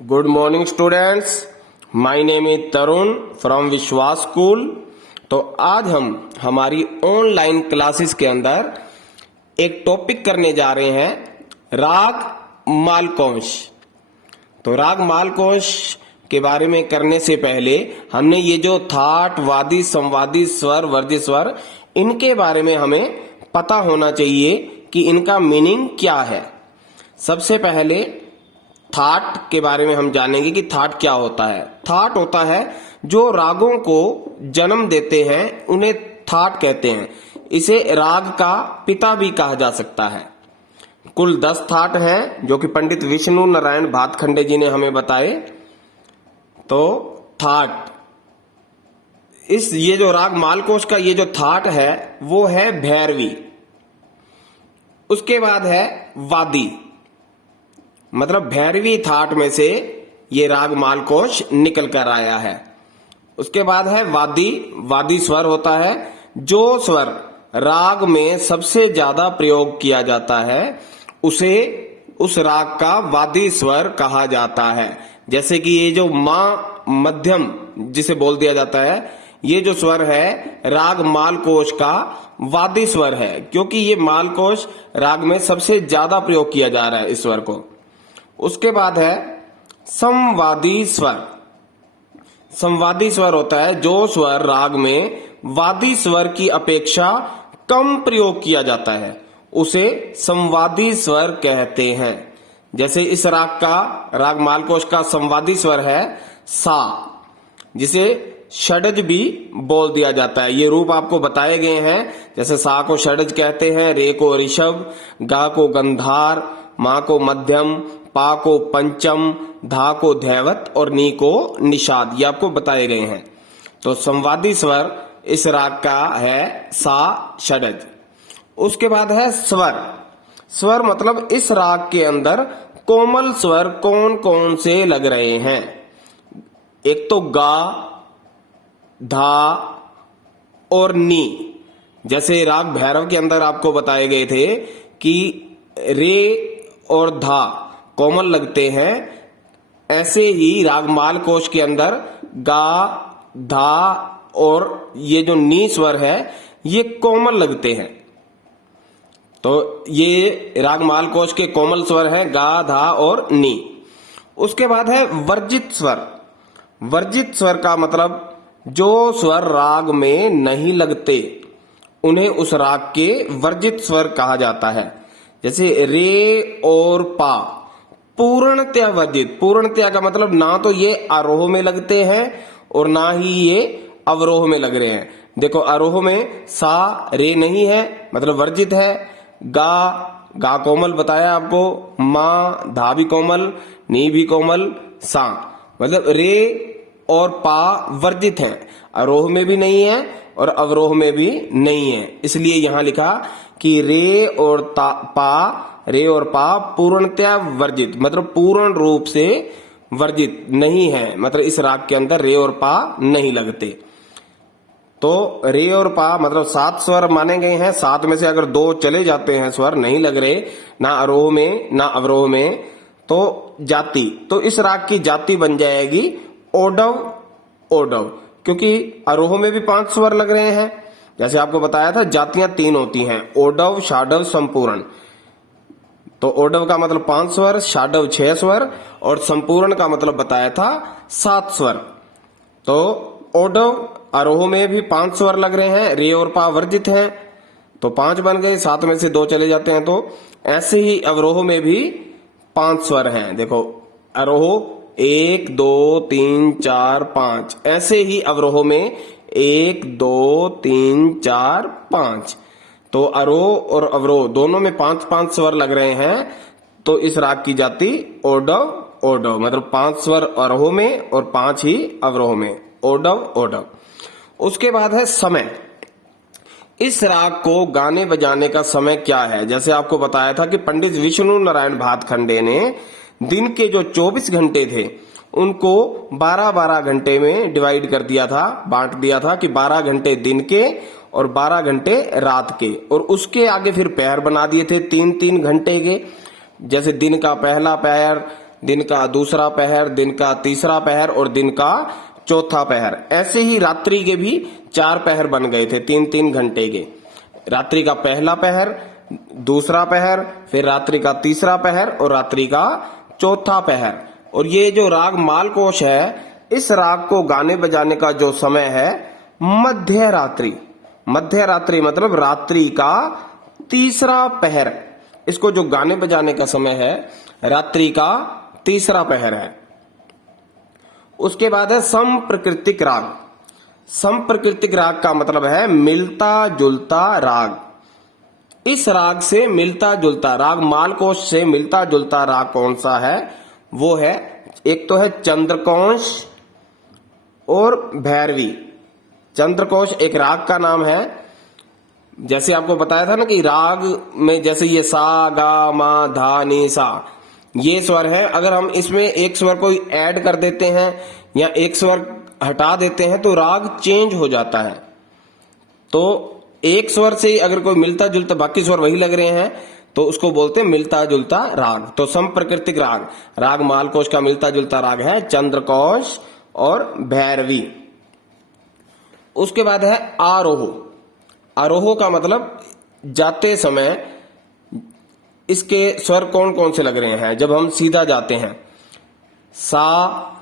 Good morning students, my name is Tarun from विश्वास school. तो आज हम हमारी ऑनलाइन क्लासेस के अंदर एक टॉपिक करने जा रहे हैं, राग मालकोंश। तो राग मालकोंश के बारे में करने से पहले हमने ये जो थाट, वादी, संवादी स्वर, वर्जित स्वर, इनके बारे में हमें पता होना चाहिए कि इनका मीनिंग क्या है। सबसे पहले थाट के बारे में हम जानेंगे कि थाट क्या होता है। थाट होता है जो रागों को जन्म देते हैं, उन्हें थाट कहते हैं। इसे राग का पिता भी कहा जा सकता है। कुल 10 थाट हैं जो कि पंडित विष्णु नारायण भातखंडे जी ने हमें बताए। तो थाट, ये जो राग मालकोश का ये जो थाट है वो है भैरवी। उसके बाद है वादी, मतलब भैरवी थाट में से ये राग मालकोश निकल कर आया है। उसके बाद है वादी। वादी स्वर होता है जो स्वर राग में सबसे ज्यादा प्रयोग किया जाता है, उसे उस राग का वादी स्वर कहा जाता है। जैसे कि ये जो मां मध्यम जिसे बोल दिया जाता है, ये जो स्वर है राग मालकोश का वादी स्वर है, क्योंकि ये मालकोश राग में सबसे ज्यादा प्रयोग किया जा रहा है इस स्वर को। उसके बाद है संवादी स्वर। संवादी स्वर होता है जो स्वर राग में वादी स्वर की अपेक्षा कम प्रयोग किया जाता है, उसे संवादी स्वर कहते हैं। जैसे इस राग का, राग मालकोश का संवादी स्वर है सा, जिसे षडज भी बोल दिया जाता है। ये रूप आपको बताए गए हैं। जैसे सा को षडज कहते हैं, रे को ऋषभ, गा को गंधार, मां को मध्यम, पा को पंचम, धा को धैवत और नी को निषाद, ये आपको बताए गए हैं। तो संवादी स्वर इस राग का है सा षडज। उसके बाद है स्वर। स्वर मतलब इस राग के अंदर कोमल स्वर कौन कौन से लग रहे हैं। एक तो गा, धा और नी। जैसे राग भैरव के अंदर आपको बताए गए थे कि रे और धा कोमल लगते हैं, ऐसे ही राग मालकोश के अंदर गा, धा और ये जो नी स्वर है ये कोमल लगते हैं। तो ये राग मालकोश के कोमल स्वर हैं गा, धा और नी। उसके बाद है वर्जित स्वर। वर्जित स्वर का मतलब जो स्वर राग में नहीं लगते, उन्हें उस राग के वर्जित स्वर कहा जाता है। जैसे रे और पा पूर्णतया वर्जित। पूर्णतया का मतलब ना तो ये आरोह में लगते हैं और ना ही ये अवरोह में लग रहे हैं। देखो आरोह में सा रे नहीं है, मतलब वर्जित है। गा कोमल बताया आपको, मां धा भी कोमल, नी भी कोमल, सा मतलब रे और पा वर्जित हैं, आरोह में भी नहीं है और अवरोह में भी नहीं है। इसलिए यहां लिखा कि रे और पा पूर्णतया वर्जित, मतलब पूर्ण रूप से वर्जित नहीं है, मतलब इस राग के अंदर रे और पा नहीं लगते। तो रे और पा मतलब 7 स्वर माने गए हैं। 7 में से अगर 2 चले जाते हैं, स्वर नहीं लग रहे ना आरोह में ना अवरोह में, तो जाति, तो इस राग की जाति बन जाएगी ओडव। ओडव क्योंकि आरोह में भी 5 स्वर लग रहे हैं। जैसे आपको बताया था जातियां 3 होती हैं, ओडव, शाडव, संपूर्ण। तो ओडव का मतलब 5 स्वर, शाडव 6 स्वर और संपूर्ण का मतलब बताया था 7 स्वर। तो ओडव आरोह में भी 5 स्वर लग रहे हैं, रे और पा वर्जित हैं, तो 5 बन गए। 7 में से 2 चले जाते हैं। तो ऐसे ही अवरोह में भी 5 स्वर हैं। देखो आरोह 1 2 3 4 5, ऐसे ही अवरोह में 1 2 3 4 5। तो आरोह और अवरोह दोनों में 5-5 स्वर लग रहे हैं। तो इस राग की जाति ओडव। ओडव मतलब 5 स्वर आरोह में और 5 ही अवरोह में, ओडव ओडव। उसके बाद है समय। इस राग को गाने बजाने का समय क्या है। जैसे आपको बताया था कि पंडित विष्णु नारायण भातखंडे ने दिन के जो 24 घंटे थे उनको 12-12 घंटे में डिवाइड कर दिया था, बांट दिया था कि 12 घंटे दिन के और 12 घंटे रात के, और उसके आगे फिर पैर बना दिए थे 3-3 घंटे के। जैसे दिन का पहला पैर दिन का दूसरा पहर, दिन का तीसरा पहर और दिन का चौथा पहर। ऐसे ही रात्रि के भी 4 पहर बन गए थे, 3-3 घंटे के। रात्रि का पहला पहर, दूसरा पहर, फिर रात्रि का तीसरा पहर और रात्रि का चौथा पहर। और ये जो राग मालकोश है, इस राग को गाने बजाने का जो समय है मध्य रात्रि। मध्य रात्रि मतलब रात्रि का तीसरा पहर। इसको जो गाने बजाने का समय है रात्रि का तीसरा पहर है। उसके बाद है संप्रकृतिक राग। संप्रकृतिक राग का मतलब है मिलता जुलता राग। इस राग से मिलता जुलता राग मालकोश से मिलता जुलता राग कौन सा है? वो है, एक तो है चंद्रकोश और भैरवी। चंद्रकोश एक राग का नाम है। जैसे आपको बताया था ना कि राग में जैसे ये सा गा मा धा नी सा, ये स्वर है। अगर हम इसमें एक स्वर को ऐड कर देते हैं या एक स्वर हटा देते हैं तो राग चेंज हो जाता है। तो एक स्वर से अगर कोई मिलता जुलता, बाकी स्वर वही लग रहे हैं, तो उसको बोलते हैं मिलता जुलता राग। तो संप्रकृतिक राग, राग मालकोश का मिलता जुलता राग है चंद्रकोश और भैरवी। उसके बाद है आरोह। आरोह का मतलब जाते समय इसके स्वर कौन कौन से लग रहे हैं। जब हम सीधा जाते हैं, सा,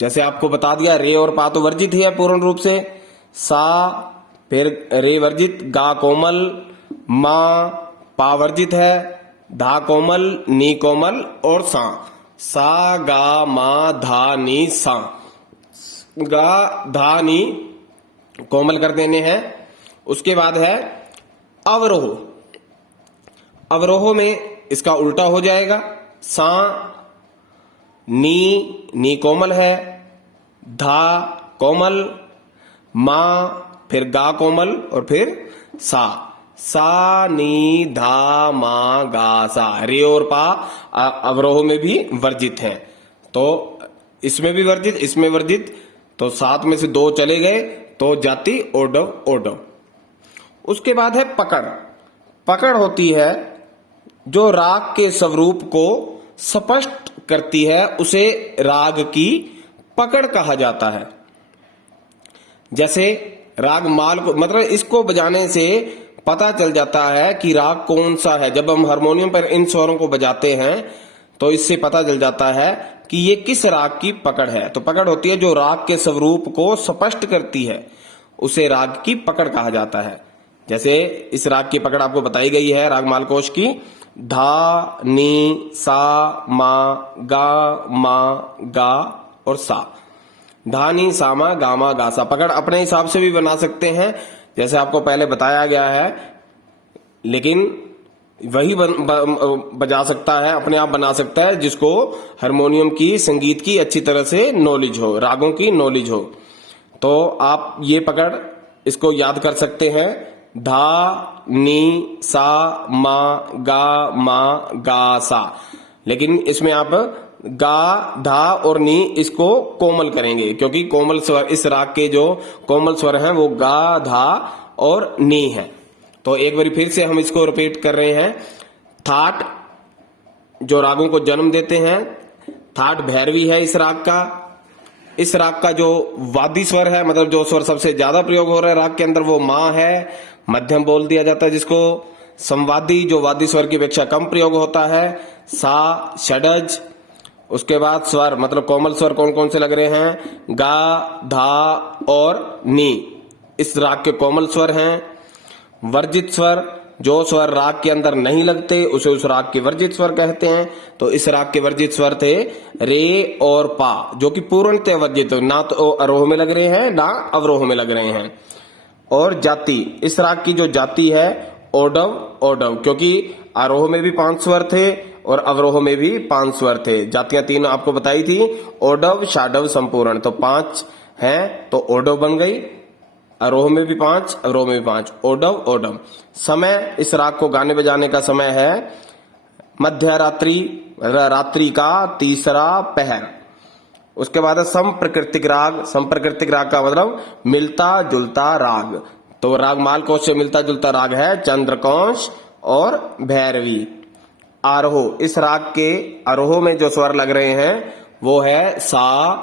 जैसे आपको बता दिया, रे और पा तो वर्जित ही है पूर्ण रूप से। सा, फिर रे वर्जित, गा कोमल, मा, पा वर्जित है, धा कोमल, नी कोमल और सा। सा गा मा धा नी सा। गा धा नी कोमल कर देने हैं। उसके बाद है अवरोह। अवरोह में इसका उल्टा हो जाएगा। सा, नी कोमल है, धा कोमल, मा, फिर गा कोमल और फिर सा। सा नी धा मा गा सा। रे और पा अवरोह में भी वर्जित हैं। तो इसमें भी वर्जित, इसमें वर्जित, तो 7 में से 2 चले गए तो जाति ओडव ओडव। उसके बाद है पकड़। पकड़ होती है जो राग के स्वरूप को स्पष्ट करती है, उसे राग की पकड़ कहा जाता है। जैसे राग माल को, मतलब इसको बजाने से पता चल जाता है कि राग कौन सा है। जब हम हारमोनियम पर इन स्वरों को बजाते हैं तो इससे पता चल जाता है कि ये किस राग की पकड़ है। तो पकड़ होती है जो राग के स्वरूप को स्पष्ट करती है, उसे राग की पकड़ कहा जाता है। जैसे इस राग की पकड़ आपको बताई गई है राग मालकोश की, धा नी सा मा गा और सा। धा नी सा मा गा सा। पकड़ अपने हिसाब से भी बना सकते हैं जैसे आपको पहले बताया गया है, लेकिन वही बजा सकता है, अपने आप बना सकता है जिसको हारमोनियम की, संगीत की अच्छी तरह से नॉलेज हो, रागों की नॉलेज हो। तो आप ये पकड़ इसको याद कर सकते हैं, धा नी सा मा गा सा। लेकिन इसमें आप गा, धा और नी इसको कोमल करेंगे, क्योंकि कोमल स्वर, इस राग के जो कोमल स्वर हैं वो गा, धा और नी है। तो एक बार फिर से हम इसको रिपीट कर रहे हैं। थाट जो रागों को जन्म देते हैं, थाट भैरवी है इस राग का। इस राग का जो वादी स्वर है, मतलब जो स्वर सबसे ज्यादा प्रयोग हो रहा है राग के अंदर, वो मां है, मध्यम बोल दिया जाता है जिसको। संवादी जो वादी स्वर की अपेक्षा कम प्रयोग होता है, सा, षडज। उसके बाद स्वर, मतलब कोमल स्वर कौन कौन से लग रहे हैं, गा, धा और नी, इस राग के कोमल स्वर हैं। वर्जित स्वर, जो स्वर राग के अंदर नहीं लगते उसे उस राग के वर्जित स्वर कहते हैं। तो इस राग के वर्जित स्वर थे रे और पा, जो कि पूर्णतः वर्जित, ना तो आरोह में लग रहे हैं ना अवरोह में लग रहे हैं। और जाति, इस राग की जो जाति है ओडव ओडव, क्योंकि आरोह में भी 5 स्वर थे और अवरोह में भी 5 स्वर थे। जातियां 3 आपको बताई थी, ओडव, शाडव, संपूर्ण। तो 5 हैं तो ओडव बन गई। आरोह में भी 5, अवरोह में भी 5, ओडव ओडव। समय, इस राग को गाने बजाने का समय है मध्य रात्रि, रात्रि का तीसरा पहर। उसके बाद है संप्रकृतिक राग। संप्रकृतिक राग का मतलब मिलता जुलता राग। तो राग मालकोश से मिलता जुलता राग है चंद्रकोश और भैरवी। आरोह, इस राग के आरोह में जो स्वर लग रहे हैं वो है सा,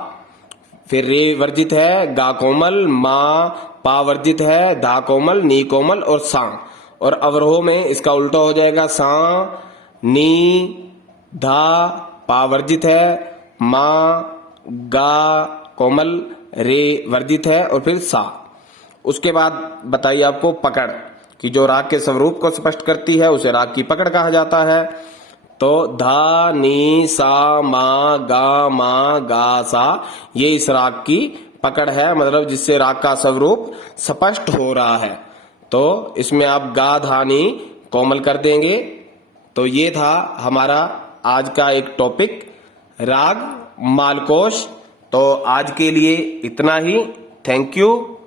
फिर रे वर्जित है, गा कोमल, मा, पा वर्जित है, धा कोमल, नी कोमल और सा। और अवरोह में इसका उल्टा हो जाएगा, सा, नी, धा, पा वर्जित है, मा, गा कोमल, रे वर्जित है और फिर सा। उसके बाद बताइए आपको पकड़, कि जो राग के स्वरूप को स्पष्ट करती है उसे राग की पकड़ कहा जाता है। तो धा, नी, सा, मा, गा, सा, ये इस राग की पकड़ है, मतलब जिससे राग का स्वरूप स्पष्ट हो रहा है। तो इसमें आप गा, धा, नी कोमल कर देंगे। तो ये था हमारा आज का एक टॉपिक, राग मालकोश। तो आज के लिए इतना ही। Thank you.